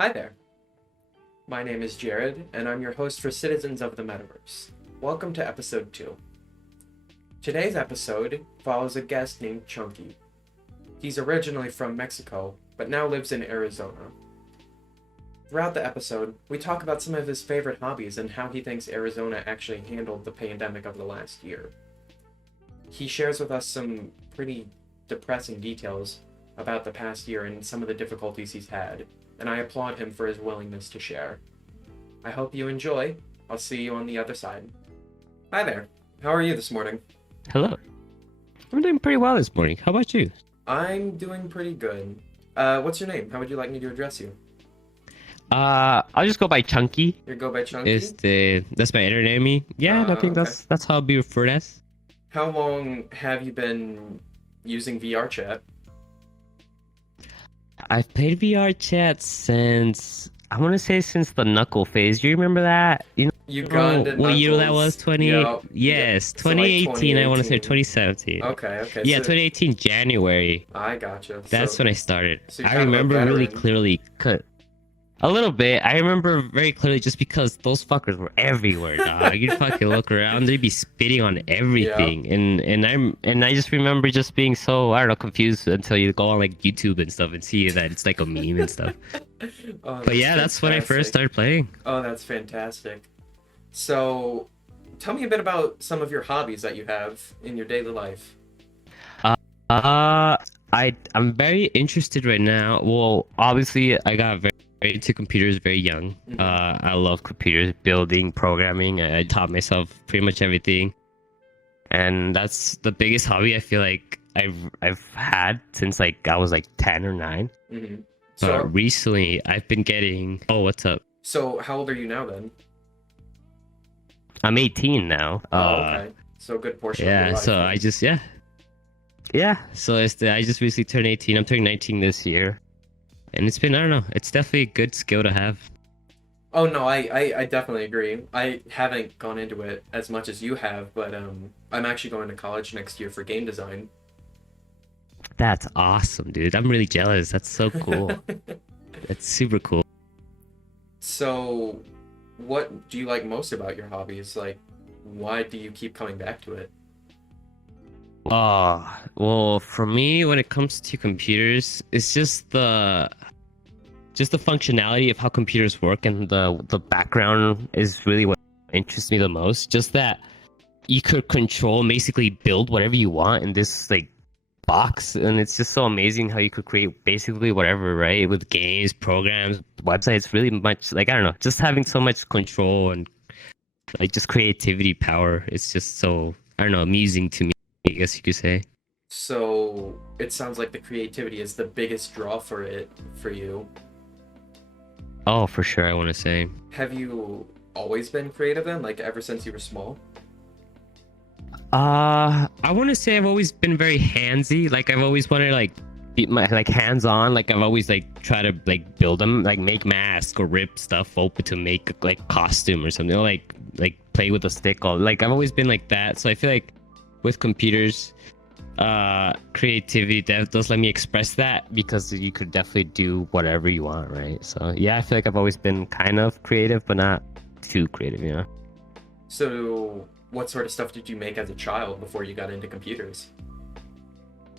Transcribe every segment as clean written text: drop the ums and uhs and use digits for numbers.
Hi there. My name is Jared, and I'm your host for Citizens of the Metaverse. Welcome to episode 2. Today's episode follows a guest named Chunky. He's originally from Mexico, but now lives in Arizona. Throughout the episode, we talk about some of his favorite hobbies and how he thinks Arizona actually handled the pandemic of the last year. He shares with us some pretty depressing details about the past year and some of the difficulties he's had, and I applaud him for his willingness to share. I hope you enjoy. I'll see you on the other side. Hi there. How are you this morning? Hello. I'm doing pretty well this morning. How about you? I'm doing pretty good. What's your name? How would you like me to address you? I'll just go by Chunky. You go by Chunky? That's my internet name. Yeah, I think okay. that's how I'll be referred as. How long have you been using VR chat? I've played VR chat since since the Knuckle phase. Do you remember that? Uganda what year that Knuckles. was? 20. Yep. Yes, So, like, 2018. I want to say 2018. 2017. Okay. Yeah, So 2018 January. I gotcha. That's So, when I started. so you're I kind of a remember really veteran. clearly. A little bit. I remember very clearly just because those fuckers were everywhere, dog. You'd fucking look around, they'd be spitting on everything. And I just remember just being so, I don't know, confused until you go on like YouTube and stuff and see that it's like a meme and stuff. Oh, But yeah, that's when I first fantastic. started playing. Oh, that's fantastic. So, tell me a bit about some of your hobbies that you have in your daily life. Uh I'm very interested right now. Well, obviously I got very into computers very young. Mhm. I love computers, building, programming. I taught myself pretty much everything. And that's the biggest hobby I feel like I've had since like I was like 10 or 9. Mm-hmm. But recently I've been getting what's up? So how old are you now then? I'm 18 now. Oh, okay. So a good portion of your Yeah, life. so I just so I just recently turned 18. I'm turning 19 this year. And it's been, I don't know, it's definitely a good skill to have. Oh no, I definitely agree. I haven't gone into it as much as you have, but I'm actually going to college next year for game design. That's awesome, dude. I'm really jealous. That's so cool. That's super cool. So, what do you like most about your hobbies? Like, why do you keep coming back to it? Well, for me, when it comes to computers, it's just the functionality of how computers work, and the background is really what interests me the most. Just that you could control, basically build whatever you want in this like box, and it's just so amazing how you could create basically whatever, right? With games, programs, websites, really much like, I don't know, just having so much control and like just creativity power. It's just so, I don't know, amusing to me, I guess you could say. So, it sounds like the creativity is the biggest draw for you. Oh, for sure, I want to say. Have you always been creative then, like ever since you were small? I want to say I've always been very handsy. Like I've always wanted to like be my like hands on. Like I've always like try to like build them, like make masks or rip stuff open to make like costume or something. Or, like play with a stick. Or like I've always been like that. So I feel like with computers, creativity does let me express that, because you could definitely do whatever you want, right? So yeah, I feel like I've always been kind of creative, but not too creative, you know. So, what sort of stuff did you make as a child before you got into computers?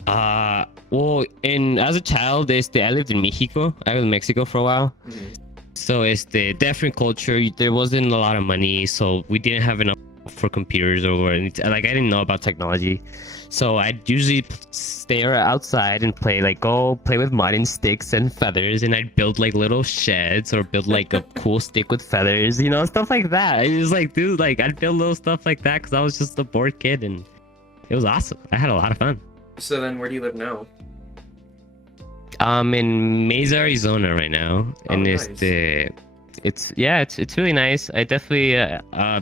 Well, as a child, I lived in Mexico. I lived in Mexico for a while. Mhm. So it's the different culture. There wasn't a lot of money, so we didn't have enough for computers or like I didn't know about technology. So I'd usually stay outside and go play with mud and sticks and feathers, and I'd build like little sheds or build like a cool stick with feathers, stuff like that. It was like, dude, like I'd build little stuff like that because I was just a bored kid, and it was awesome. I had a lot of fun. So then, where do you live now? I'm in Mesa, Arizona right now, and nice. it's really nice. I definitely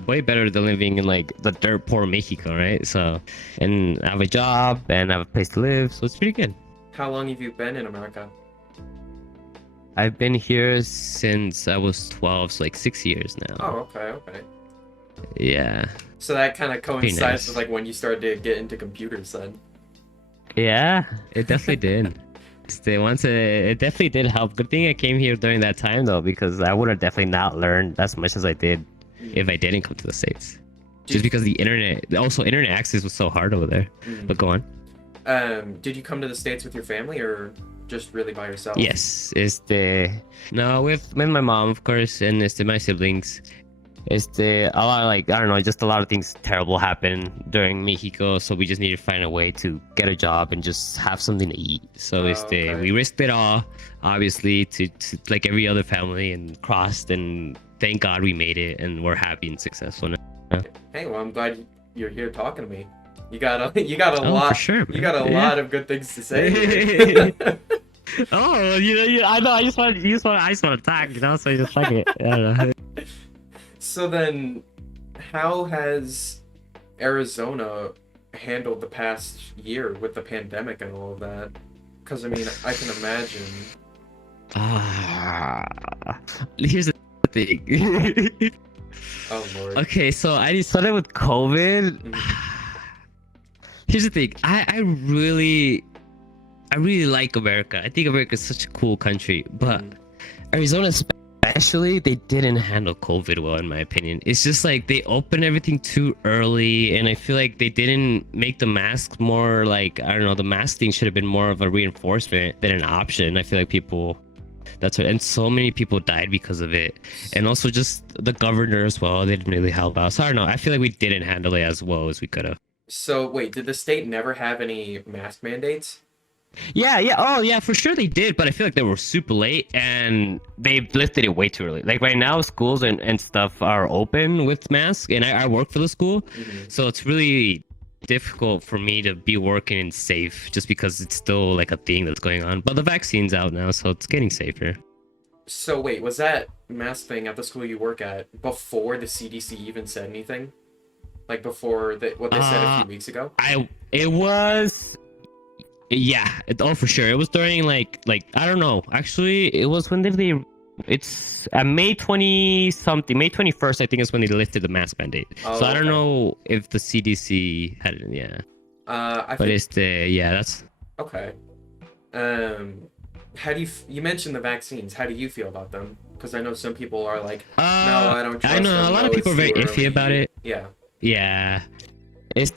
way better than living in like the dirt poor Mexico, right? So, and I have a job and I have a place to live, so it's pretty good. How long have you been in America? I've been here since I was 12, so like 6 years now. Oh, okay. Yeah. So that kind of coincides nice. with like when you started to get into computers then. Yeah, it definitely did. once it definitely did help. Good thing I came here during that time though, because I would have definitely not learned as much as I did if I didn't come to the States. Just because the internet, also internet access was so hard over there. But go on. Did you come to the States with your family or just really by yourself? Yes, no, with my mom, of course, and my siblings. A lot of, like, I don't know, just a lot of things terrible happened during Mexico, so we just need to find a way to get a job and just have something to eat. So okay. we risked it all, obviously, to like every other family, and crossed, and thank God we made it, and we're happy and successful now. Hey, well, I'm glad you're here talking to me. You got a lot. For sure, man. You got a lot of good things to say. Oh, I know. I just want to talk, So you just like it. I don't know. So then, how has Arizona handled the past year with the pandemic and all of that? Because I mean, I can imagine. Here's the thing. Oh Lord. Okay, so I started with COVID. Here's the thing. I really like America. I think America is such a cool country, but Arizona especially, they didn't handle COVID well, in my opinion. It's just like they opened everything too early, and I feel like they didn't make the mask more like, I don't know, the mask thing should have been more of a reinforcement than an option. I feel like and so many people died because of it. And also just the governor as well, they didn't really help out. So I don't know, I feel like we didn't handle it as well as we could have. So wait, did the state never have any mask mandates? Yeah. Oh, yeah, for sure they did, but I feel like they were super late and they lifted it way too early. Like right now, schools and stuff are open with masks, and I work for the school, so it's really difficult for me to be working and safe just because it's still like a thing that's going on. But the vaccine's out now, so it's getting safer. So wait, was that mask thing at the school you work at before the CDC even said anything? Like before what they said a few weeks ago? It was. Yeah, for sure. It was during like I don't know. Actually, it was when it's May 20 something, May 21st, I think, is when they lifted the mask mandate. So I don't know if the CDC had it. Yeah. That's okay. How do you mentioned the vaccines? How do you feel about them? Because I know some people are like, no, I don't trust I know them. a lot of people are very iffy about it. Yeah. Yeah.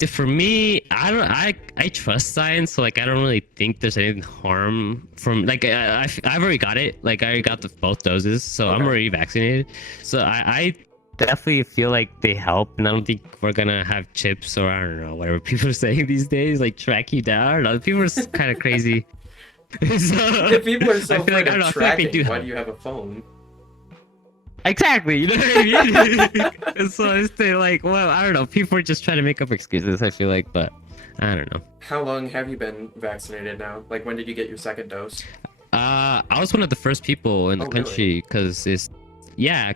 For me, I trust science, so like I don't really think there's anything harm from like I've already got it. Like I already got both doses, so I'm already vaccinated. So I definitely feel like they help, and I don't think we're gonna have chips or I don't know whatever people are saying these days, like track you down. People are kind of crazy. If people are so afraid of tracking, why do you have a phone? Exactly, you know what I mean? So it's like, well, I don't know. People are just trying to make up excuses, I feel like, but I don't know. How long have you been vaccinated now? Like, when did you get your second dose? I was one of the first people in the country because I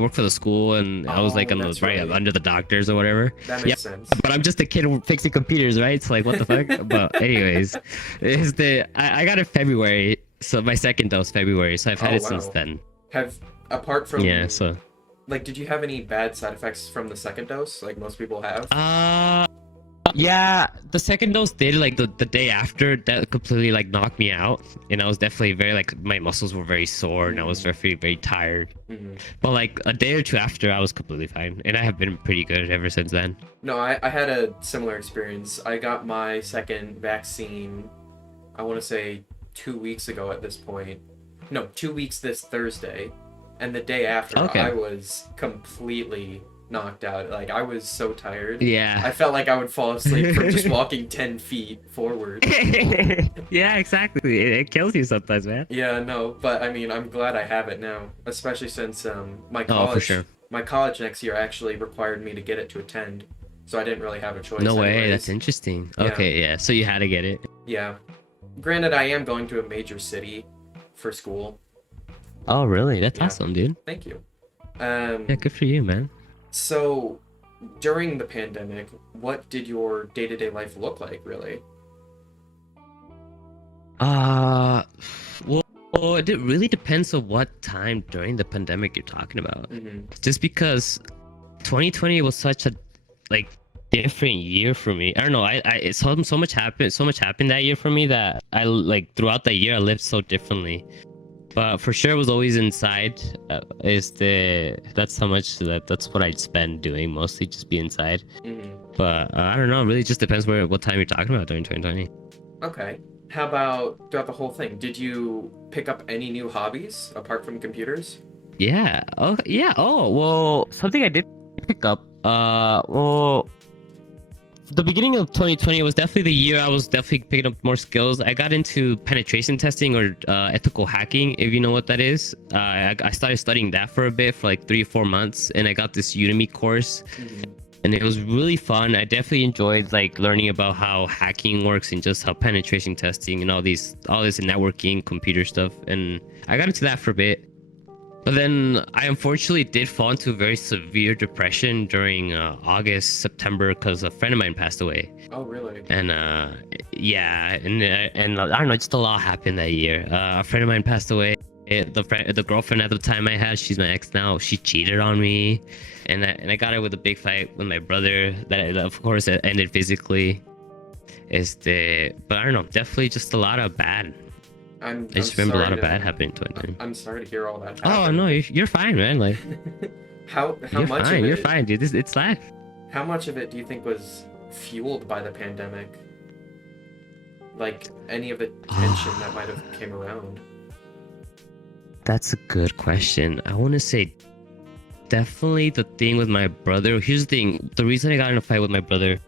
work for the school, and I was like under the doctors or whatever. That makes sense. But I'm just a kid fixing computers, right? So like, what the fuck? But anyways, I got it February, so my second dose February, so I've had it since then. Apart from so like, did you have any bad side effects from the second dose like most people have? Yeah, the second dose did, like the day after, that completely like knocked me out, and I was definitely very like, my muscles were very sore, and I was very tired. But like a day or two after, I was completely fine, and I have been pretty good ever since then. No, I had a similar experience. I got my second vaccine, I want to say 2 weeks ago at this point. No, 2 weeks this Thursday, and the day after, I was completely knocked out. Like, I was so tired. Yeah. I felt like I would fall asleep from just walking 10 feet forward. Yeah, exactly. It kills you sometimes, man. Yeah, no, but I mean, I'm glad I have it now, especially since my college, for sure. My college next year actually required me to get it to attend, so I didn't really have a choice. No way, anyways. That's interesting. Yeah. Okay, yeah, so you had to get it. Yeah. Granted, I am going to a major city for school. Oh, really? That's awesome, dude. Thank you. Yeah, good for you, man. So, during the pandemic, what did your day-to-day life look like, really? Well, it really depends on what time during the pandemic you're talking about. Just because 2020 was such a, like, different year for me. I don't know. So much happened that year for me that I like throughout the year I lived so differently. But for sure, it was always inside. That's how much that's what I'd spend doing mostly, just be inside. Hmm. But I don't know. It really just depends what time you're talking about during 2020. Okay. How about throughout the whole thing? Did you pick up any new hobbies apart from computers? Yeah. Oh, yeah. Oh, well, something I did pick up. Well, the beginning of 2020 was definitely the year I was definitely picking up more skills. I got into penetration testing or ethical hacking, if you know what that is. I started studying that for a bit, for like 3 or 4 months, and I got this Udemy course, Hmm. and it was really fun. I definitely enjoyed like learning about how hacking works and just how penetration testing and all this networking, computer stuff, and I got into that for a bit. But then I unfortunately did fall into a very severe depression during August, September, because a friend of mine passed away. Oh, really? And yeah, and I don't know, just a lot happened that year. A friend of mine passed away. The girlfriend at the time I had, she's my ex now. She cheated on me, and I got it with a big fight with my brother. That of course it ended physically. But I don't know, definitely just a lot of bad. I'm I just remember a lot of bad happening to it. I'm sorry to hear all that Oh happen. no, you're fine, man. Like How you're much fine. of You're it fine, dude. It's life. how much of it do you think was fueled by the pandemic? Like any of the tension that might have came around? That's a good question. I want to say definitely the thing with my brother. Here's the thing. The reason I got in a fight with my brother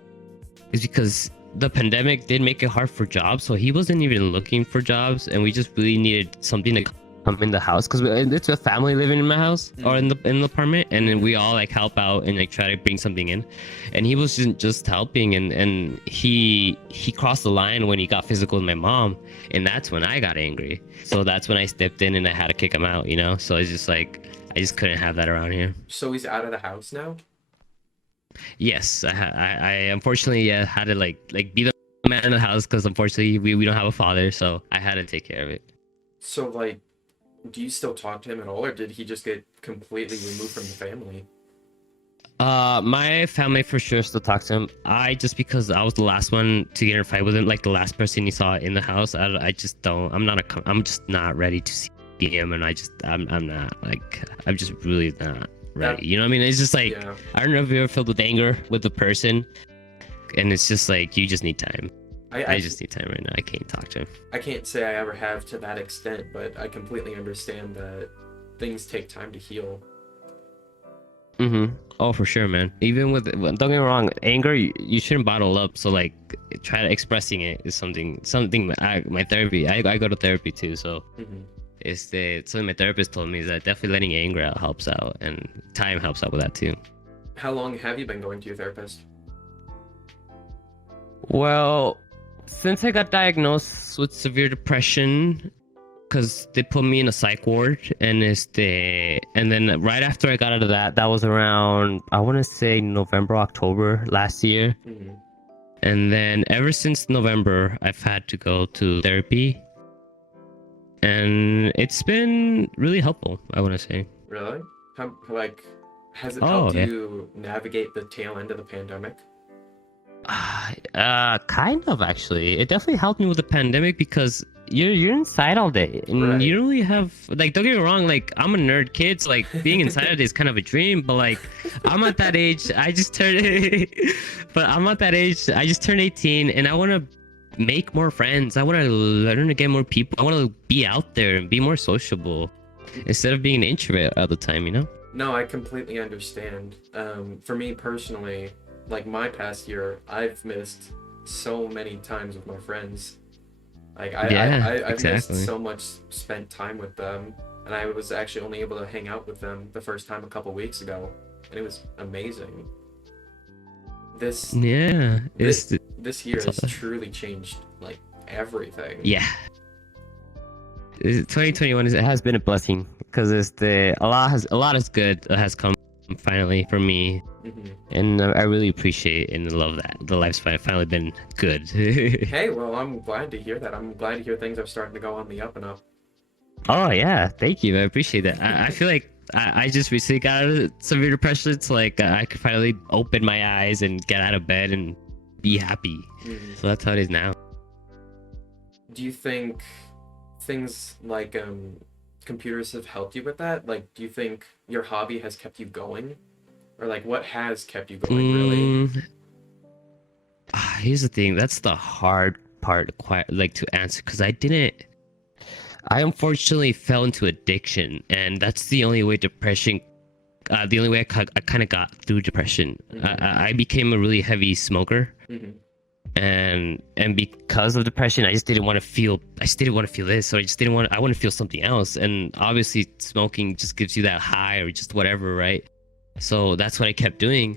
is because the pandemic did make it hard for jobs. So he wasn't even looking for jobs, and we just really needed something to come in the house because it's a family living in my house or in the apartment, and then we all like help out and like try to bring something in. And he was just helping, and he crossed the line when he got physical with my mom, and that's when I got angry. So that's when I stepped in and I had to kick him out, you know. So it's just like I just couldn't have that around here. So he's out of the house now? Yes, I unfortunately had to like be the man in the house because unfortunately we don't have a father, so I had to take care of it. So like, do you still talk to him at all, or did he just get completely removed from the family? My family for sure still talks to him. I just because I was the last one to get in a fight with him, like the last person he saw in the house. I just don't. I'm just not ready to see him, and I'm not like I'm just really not ready. You know what I mean? It's just like Yeah. I don't know if you're ever filled with anger with the person, and it's just like you just need time. I just need time right now. I can't talk to him. I can't say I ever have to that extent, but I completely understand that things take time to heal. Mm-hmm. Oh, for sure, man. Even with don't get me wrong, anger you shouldn't bottle up. So like, try to expressing it is something. My therapy. I go to therapy too. So Hmm. something my therapist told me is that definitely letting anger out helps out, and time helps out with that too. How long have you been going to your therapist? Well, since I got diagnosed with severe depression, because they put me in a psych ward, and and then right after I got out of that was around I want to say November, October last year, Hmm. and then ever since November I've had to go to therapy, and it's been really helpful. I want to say. Really? How like has it Oh helped yeah. you navigate the tail end of the pandemic? Kind of actually. It definitely helped me with the pandemic because you're inside all day and Right. you don't really have like don't get me wrong, like I'm a nerd kid, so like being inside all day is kind of a dream, but like I'm at that age, I just turned but I'm at that age, I just turned 18 and I want to make more friends. I want to learn to get more people. I want to be out there and be more sociable instead of being an introvert all the time, you know? No, I completely understand. For me personally, like my past year, I've missed so many times with my friends. Like I've missed Exactly. so much spent time with them, and I was actually only able to hang out with them the first time a couple weeks ago, and it was amazing. This Yeah. this year has it's- truly changed like everything. Yeah. 2021 it has been a blessing because a lot is good that has come finally for me, Hmm. and I really appreciate and love that the life's finally been good. Hey, well, I'm glad to hear that. I'm glad to hear things are starting to go on the up and up. Oh yeah, thank you. I appreciate that. I feel like I just recently got out of severe depression, so like I could finally open my eyes and get out of bed and be happy. So that's how it is now. Do you think things like computers have helped you with that? Like, do you think your hobby has kept you going? Or like what has kept you going really? Here's the thing. That's the hard part, quite like to answer, because I didn't. I unfortunately fell into addiction, and that's the only way depression. The only way I kind of got through depression. I became a really heavy smoker, and because of depression, I just didn't want to feel. I just didn't want to feel this, so I just didn't want. I want to feel something else, and obviously, smoking just gives you that high or just whatever, right? So that's what I kept doing,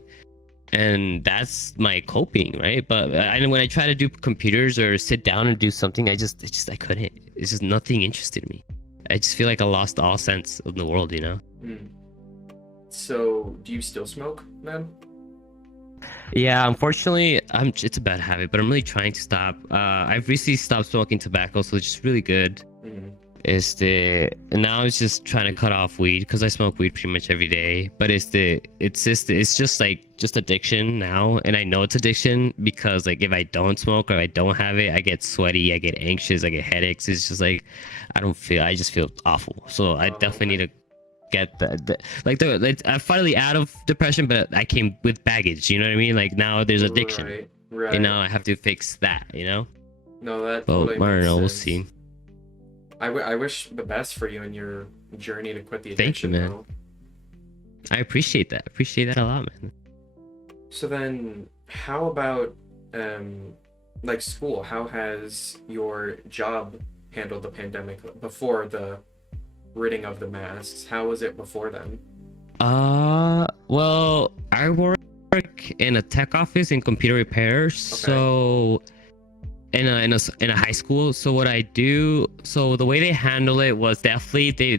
and that's my coping, right? But when I try to do computers or sit down and do something, I couldn't. It's just nothing interested me. I just feel like I lost all sense of the world, you know. So do you still smoke then? Yeah, unfortunately, it's a bad habit, but I'm really trying to stop. I've recently stopped smoking tobacco, so it's just really good. Now it's just trying to cut off weed, because I smoke weed pretty much every day. But it's just addiction now, and I know it's addiction because like if I don't smoke or I don't have it, I get sweaty, I get anxious, I get headaches. It's just like I just feel awful. So I definitely need to get I'm finally out of depression, but I came with baggage. You know what I mean? Like now there's addiction, right. and now I have to fix that. You know? No, that But totally I don't makes know. We'll sense. see. I wish the best for you in your journey to quit the Thank you, addiction, man. though. I appreciate that. Appreciate that a lot, man. So then, how about like school? How has your job handled the pandemic before the ridding of the masks? How was it before then? Well, I work in a tech office in computer repairs. So in a high school. So what I do, so the way they handle it was definitely they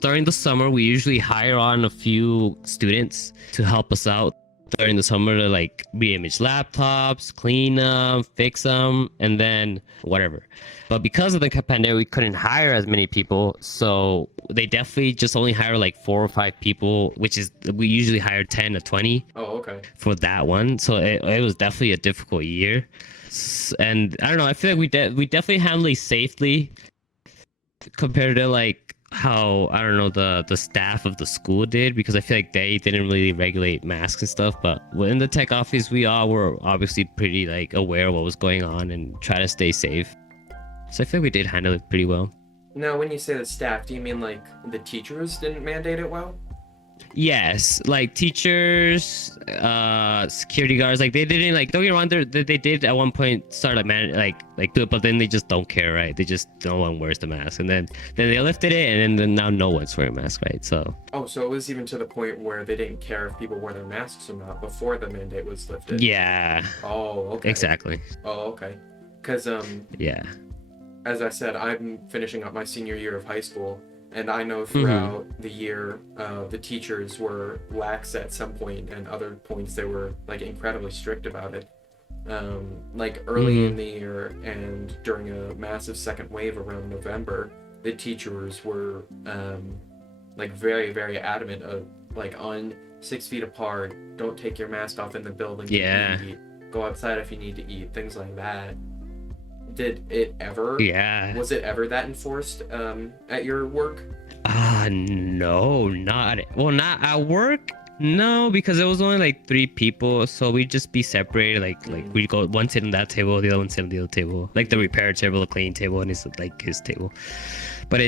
during the summer we usually hire on a few students to help us out during the summer to like re-image laptops, clean them, fix them, and then whatever. But because of the pandemic, we couldn't hire as many people, so they definitely just only hire like 4 or 5 people, which is we usually hire 10 to 20. Oh, okay. For that one, so it was definitely a difficult year, and I don't know. I feel like we definitely handled it safely compared to like how I don't know the staff of the school did, because I feel like they didn't really regulate masks and stuff. But in the tech office, we all were obviously pretty like aware of what was going on and try to stay safe. So I feel like we did handle it pretty well. Now, when you say the staff, do you mean like the teachers didn't mandate it well? Yes, like teachers, security guards, like they didn't like. Don't get me wrong, they did at one point start like do it, but then they just don't care, right? They just no one wears the mask, and then they lifted it, and then now no one's wearing a mask, right? So. Oh, so it was even to the point where they didn't care if people wore their masks or not before the mandate was lifted. Yeah. Oh, okay. Exactly. Oh, okay. Because Yeah. as I said, I'm finishing up my senior year of high school. And I know throughout the year, the teachers were lax at some point, and other points they were like incredibly strict about it. Like early in the year and during a massive second wave around November, the teachers were like very, very adamant of like on 6 feet apart, don't take your mask off in the building. Yeah. Go outside if you need to eat, things like that. Did it ever? Yeah. Was it ever that enforced at your work? No, not at work. No, because it was only like 3 people, so we'd just be separated. Like we'd go one sit on that table, the other one sit on the other table, like the repair table, the cleaning table, and it's like his table. But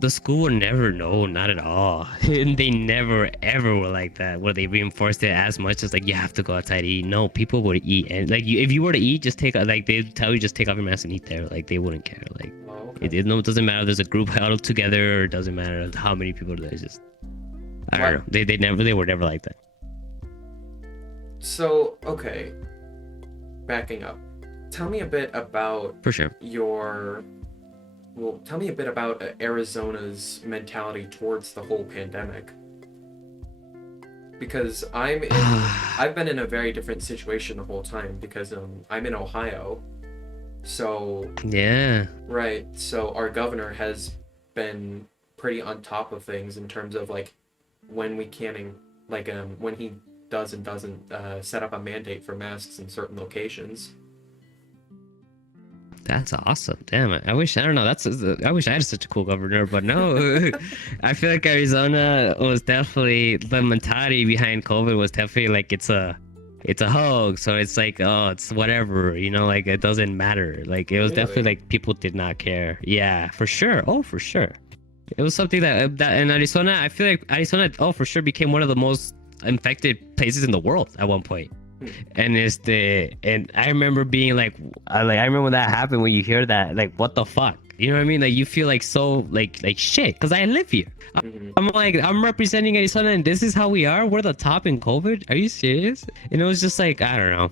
the school would never know, not at all. And they never ever were like that, where they reinforced it as much as like you have to go outside to eat. No, people would eat, and like if you were to eat, just take like they'd tell you just take off your mask and eat there. Like they wouldn't care. Like it doesn't matter if there's a group huddled together, or it doesn't matter how many people there's just. I don't know. They were never like that. So okay, backing up, tell me a bit about For sure. tell me a bit about Arizona's mentality towards the whole pandemic. Because I've been in a very different situation the whole time, because I'm in Ohio. So yeah. right, so our governor has been pretty on top of things in terms of like when we can, like when he does and doesn't set up a mandate for masks in certain locations. That's awesome. Damn it. I wish, I don't know. I wish I had such a cool governor, but no. I feel like Arizona was definitely, the mentality behind COVID was definitely like it's a hoax. So it's like, oh, it's whatever, you know, like it doesn't matter. Like it was definitely like people did not care. Yeah, for sure. Oh, for sure. It was something that in Arizona, I feel like Arizona, oh, for sure became one of the most infected places in the world at one point. And I remember being like I remember when that happened, when you hear that, like, what the fuck, you know what I mean? Like you feel like so like shit, because I live here. I'm like, I'm representing Arizona and this is how we are, we're the top in COVID, are you serious? And it was just like, I don't know,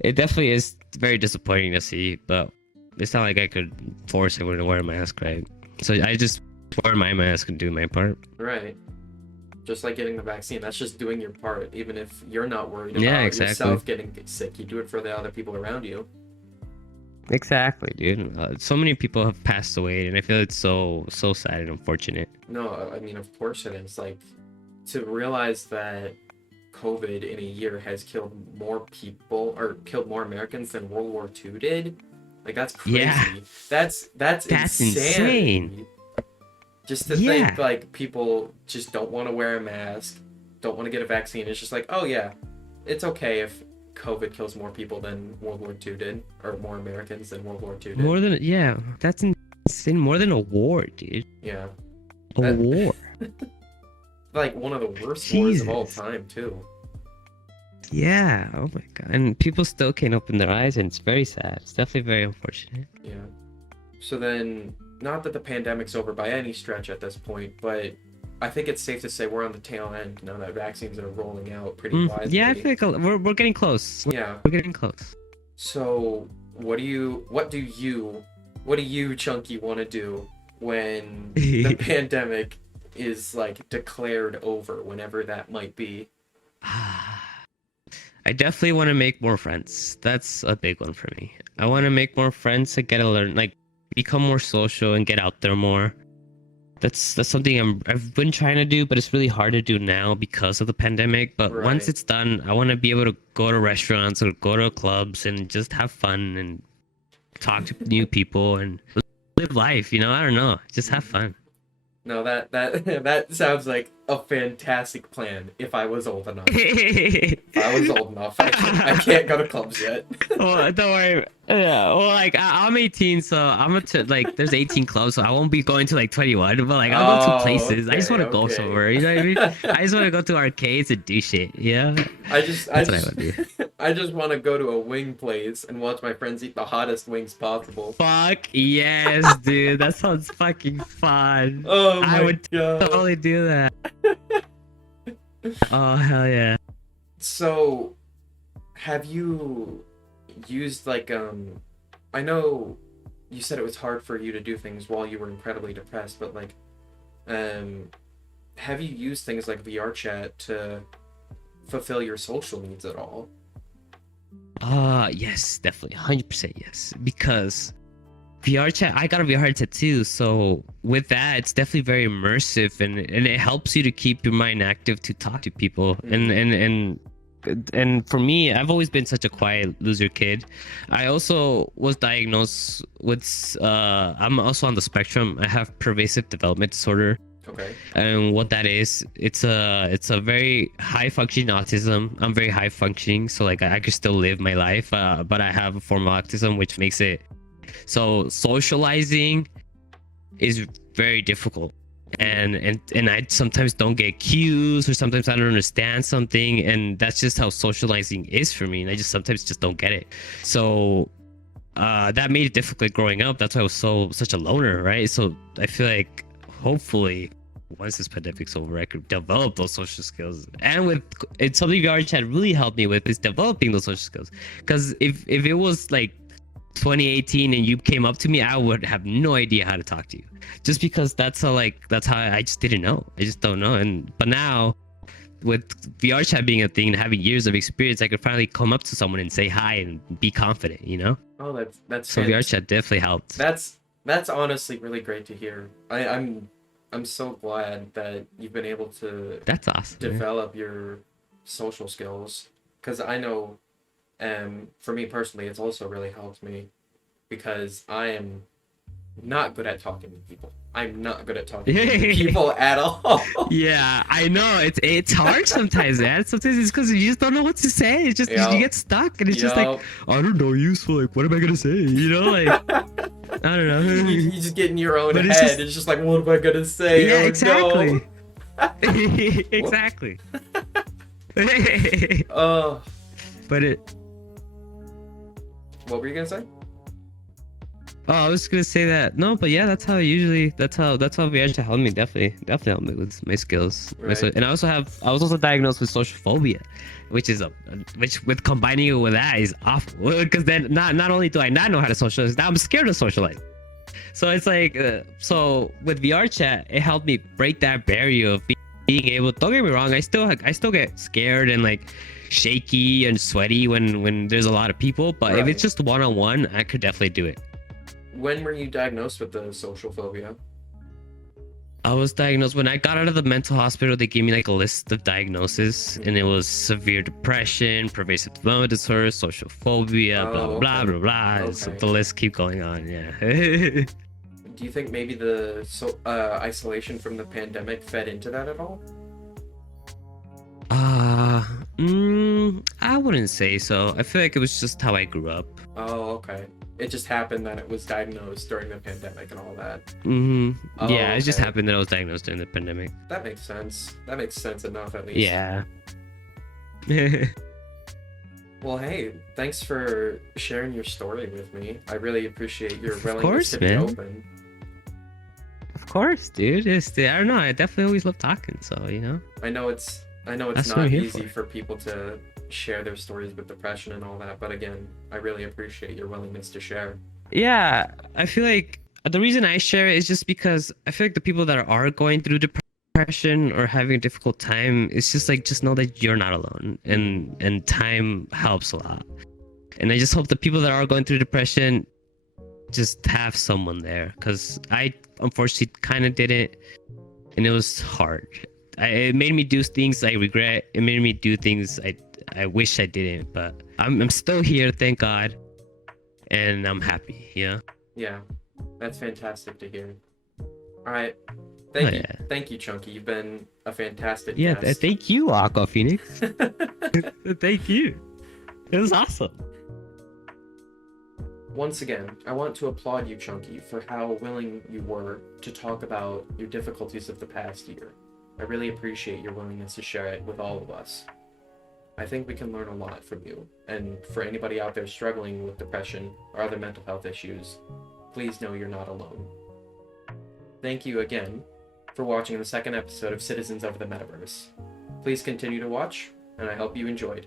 it definitely is very disappointing to see, but it's not like I could force everyone to wear a mask, right? So I just wear my mask and do my part. Right. Just like getting the vaccine, that's just doing your part. Even if you're not worried about yourself getting sick, you do it for the other people around you. Exactly, dude. So many people have passed away, and I feel it's so sad and unfortunate. No, I mean, of course it is. Like, to realize that COVID in a year has killed more people, or killed more Americans than World War II did. Like, that's crazy. Yeah. That's insane. Just to think, like, people just don't want to wear a mask, don't want to get a vaccine. It's just like, oh yeah, it's okay if COVID kills more people than World War II did, or more Americans than World War II did. More than, yeah, that's insane. More than a war, dude. Yeah. A war. Like, one of the worst wars of all time, too. Yeah, oh my god. And people still can't open their eyes, and it's very sad. It's definitely very unfortunate. Yeah. So then, not that the pandemic's over by any stretch at this point, but I think it's safe to say we're on the tail end now that vaccines are rolling out pretty widely. Yeah, I think we're getting close. Yeah. We're getting close. So, what do you, Chunky, want to do when the pandemic is, like, declared over, whenever that might be? I definitely want to make more friends. That's a big one for me. I want to make more friends and become more social and get out there more. That's something I've been trying to do, but it's really hard to do now because of the pandemic. But once it's done, I want to be able to go to restaurants or go to clubs and just have fun and talk to new people and live life, you know? I don't know. Just have fun. No, that sounds like a fantastic plan if I was old enough. If I was old enough. I can't go to clubs yet. Well, don't worry. Yeah, well, like, I'm 18, so I'm like, there's 18 clubs, so I won't be going to, like, 21, but, like, I'll go to places. Okay, I just want to go somewhere, you know what I mean? I just want to go to arcades and do shit, yeah? I just want to go to a wing place and watch my friends eat the hottest wings possible. Fuck yes, dude. That sounds fucking fun. Oh my I would God. totally do that. Oh, hell yeah. So, have you used, like, I know you said it was hard for you to do things while you were incredibly depressed, but, like, have you used things like VR chat to fulfill your social needs at all? Yes, definitely. 100% yes. Because VR chat, I got a VR chat too, so with that, it's definitely very immersive, and it helps you to keep your mind active to talk to people. And for me, I've always been such a quiet loser kid. I also was diagnosed with I'm also on the spectrum. I have pervasive development disorder. Okay. And what that is, it's a very high functioning autism. I'm very high functioning, so like I could still live my life, but I have a form of autism which makes it so socializing is very difficult. And I sometimes don't get cues, or sometimes I don't understand something, and that's just how socializing is for me, and I just sometimes just don't get it. So that made it difficult growing up. That's why I was such a loner, right? So I feel like hopefully once this pandemic's over, I could develop those social skills. And it's something VR chat really helped me with, is developing those social skills. Because if it was like 2018 and you came up to me, I would have no idea how to talk to you, just because that's how I just didn't know. I just don't know. But now with VR chat being a thing and having years of experience, I could finally come up to someone and say hi and be confident, you know? Oh, that's so VR chat definitely helped. That's honestly really great to hear. I'm so glad that you've been able to That's awesome. Man. develop your social skills, because I know, for me personally, it's also really helped me because I am not good at talking to people. I'm not good at talking to people at all. Yeah, I know it's hard sometimes, man. Sometimes it's because you just don't know what to say. It's just you Yep. get stuck, and it's just like Yep. I don't know, useful. Like, what am I gonna say? You know, like I don't know. You just get in your own But head. It's just like, what am I gonna say? Yeah, Oh, exactly. no. Exactly. Oh, But it. what were you gonna say? Oh, I was gonna say that. No, but yeah, that's how VR helped me. Definitely helped me with my skills. Right. And I was also diagnosed with social phobia, which with combining it with that is awful. Because then not only do I not know how to socialize, now I'm scared to socialize. So it's like, so with VR chat, it helped me break that barrier of being able. Don't get me wrong, I still get scared and like shaky and sweaty when there's a lot of people. But if Right. it's just one-on-one, I could definitely do it. When were you diagnosed with the social phobia? I was diagnosed when I got out of the mental hospital. They gave me like a list of diagnoses, and it was severe depression, pervasive developmental disorder, social phobia, blah Oh, blah okay. blah blah. So Okay. the list keep going on. Yeah. Do you think maybe the isolation from the pandemic fed into that at all? I wouldn't say so. I feel like it was just how I grew up. Oh, okay. It just happened that it was diagnosed during the pandemic and all that. Oh, Yeah, it just okay. happened that I was diagnosed during the pandemic. That makes sense. That makes sense enough, at least. Yeah. Well, hey, thanks for sharing your story with me. I really appreciate your Of willingness course, to be man. open. Of course, dude. I don't know. I definitely always love talking. So I know it's That's what not I'm here easy for. for people to share their stories with depression and all that, but again, I really appreciate your willingness to share. Yeah, I feel like the reason I share it is just because I feel like the people that are going through depression or having a difficult time, it's just like just know that you're not alone, and time helps a lot. And I just hope the people that are going through depression just have someone there, because I unfortunately kind of didn't, and it was hard. It made me do things I regret. It made me do things I wish I didn't, but I'm still here, thank God, and I'm happy. Yeah. Yeah, that's fantastic to hear. All right. Oh, yeah. Thank you, Chunky. You've been a fantastic Yeah, guest. thank you, Aqua Phoenix. Thank you. It was awesome. Once again, I want to applaud you, Chunky, for how willing you were to talk about your difficulties of the past year. I really appreciate your willingness to share it with all of us. I think we can learn a lot from you, and for anybody out there struggling with depression or other mental health issues, please know you're not alone. Thank you again for watching the second episode of Citizens of the Metaverse. Please continue to watch, and I hope you enjoyed.